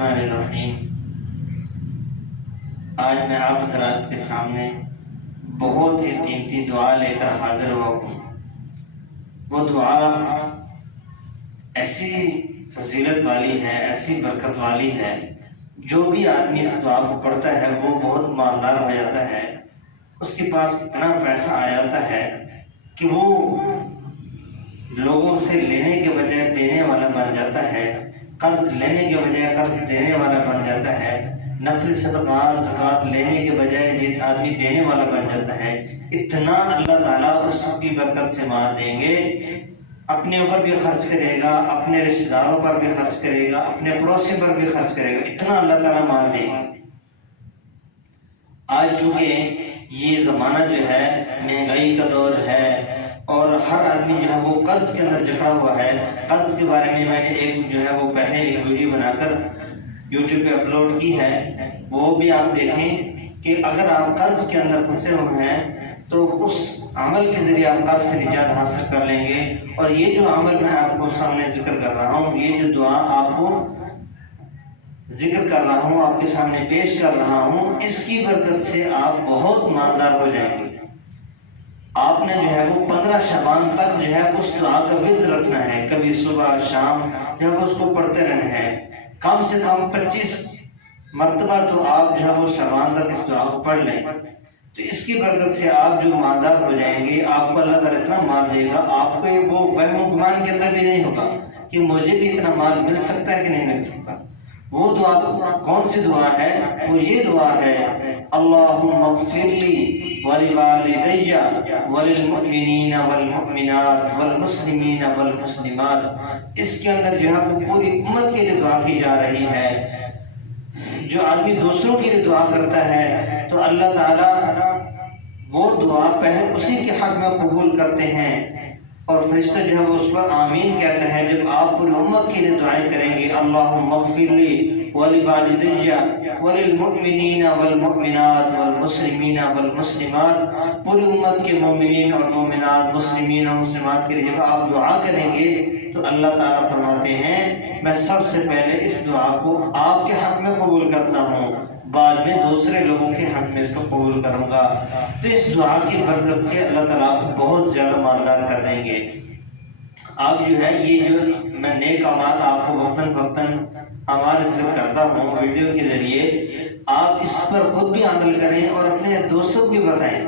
الرحمن الرحیم۔ آج میں آپ حضرات کے سامنے بہت ہی قیمتی دعا لے کر حاضر ہوا ہوں۔ وہ دعا ایسی فضیلت والی ہے، ایسی برکت والی ہے، جو بھی آدمی اس دعا کو پڑھتا ہے وہ بہت مالدار ہو جاتا ہے، اس کے پاس اتنا پیسہ آ جاتا ہے کہ وہ لوگوں سے لینے کے بجائے دینے والا بن جاتا ہے، قرض لینے کے بجائے قرض دینے والا بن جاتا ہے، نفل صدقات زکوٰۃ لینے کے بجائے یہ آدمی دینے والا بن جاتا ہے۔ اتنا اللہ تعالیٰ اس کی برکت سے مال دیں گے، اپنے اوپر بھی خرچ کرے گا، اپنے رشتہ داروں پر بھی خرچ کرے گا، اپنے پڑوسی پر بھی خرچ کرے گا، اتنا اللہ تعالیٰ مال دیں گے۔ آج چونکہ یہ زمانہ جو ہے مہنگائی کا دور ہے اور ہر آدمی جو ہے وہ قرض کے اندر جکڑا ہوا ہے۔ قرض کے بارے میں نے ایک جو ہے وہ پہلے ایک ویڈیو بنا کر یوٹیوب پہ اپلوڈ کی ہے، وہ بھی آپ دیکھیں کہ اگر آپ قرض کے اندر پھنسے ہوئے ہیں تو اس عمل کے ذریعے آپ قرض سے نجات حاصل کر لیں گے۔ اور یہ جو عمل میں آپ کو سامنے ذکر کر رہا ہوں، یہ جو دعا آپ کو ذکر کر رہا ہوں، آپ کے سامنے پیش کر رہا ہوں، اس کی برکت سے آپ بہت مالدار ہو جائیں گے۔ آپ نے جو ہے وہ 15 شعبان تک جو ہے اس دعا کا ورد رکھنا ہے، کبھی صبح شام جو ہے اس کو پڑھتے رہنا ہے، کم سے کم 25 مرتبہ تو آپ جو ہے وہ شعبان تک اس دعا کو پڑھ لیں۔ تو اس کی برکت سے آپ جو مالدار ہو جائیں گے، آپ کو اللہ تعالیٰ اتنا مال دے گا، آپ کو وہ وہم و گمان کے اندر بھی نہیں ہوگا کہ مجھے بھی اتنا مال مل سکتا ہے کہ نہیں مل سکتا۔ وہ دعا کون سی دعا ہے؟ وہ یہ دعا ہے، اللہم اغفر لی ولوالدی وللمؤمنین والمؤمنات والمسلمین والمسلمات۔ اس کے اندر جو ہے وہ پوری امت کے لیے دعا کی جا رہی ہے۔ جو آدمی دوسروں کے لیے دعا کرتا ہے تو اللہ تعالیٰ وہ دعا پہلے اسی کے حق میں قبول کرتے ہیں، اور فرشتہ جو ہے وہ اس پر آمین کہتا ہے جب آپ پوری امت کے لیے دعائیں کریں گے، اللہم اغفر لی ولوالدی وللمؤمنین والمؤمنات والمسلمین والمسلمات۔ پوری امت کے مومنین اور مومنات، مسلمین اور مسلمات کے لیے جب آپ دعا کریں گے تو اللہ تعالیٰ فرماتے ہیں میں سب سے پہلے اس دعا کو آپ کے حق میں قبول کرتا ہوں، بعد میں دوسرے لوگوں کے حق میں اس کو قبول کروں گا۔ تو اس دعا کی برکت سے اللہ تعالیٰ آپ کو بہت زیادہ مالدار کر دیں گے۔ آپ جو ہے یہ جو میں نیک اعمال آپ کو وقتاً فوقتاً اعمال ذکر کرتا ہوں ویڈیو کے ذریعے، آپ اس پر خود بھی عمل کریں اور اپنے دوستوں کو بھی بتائیں۔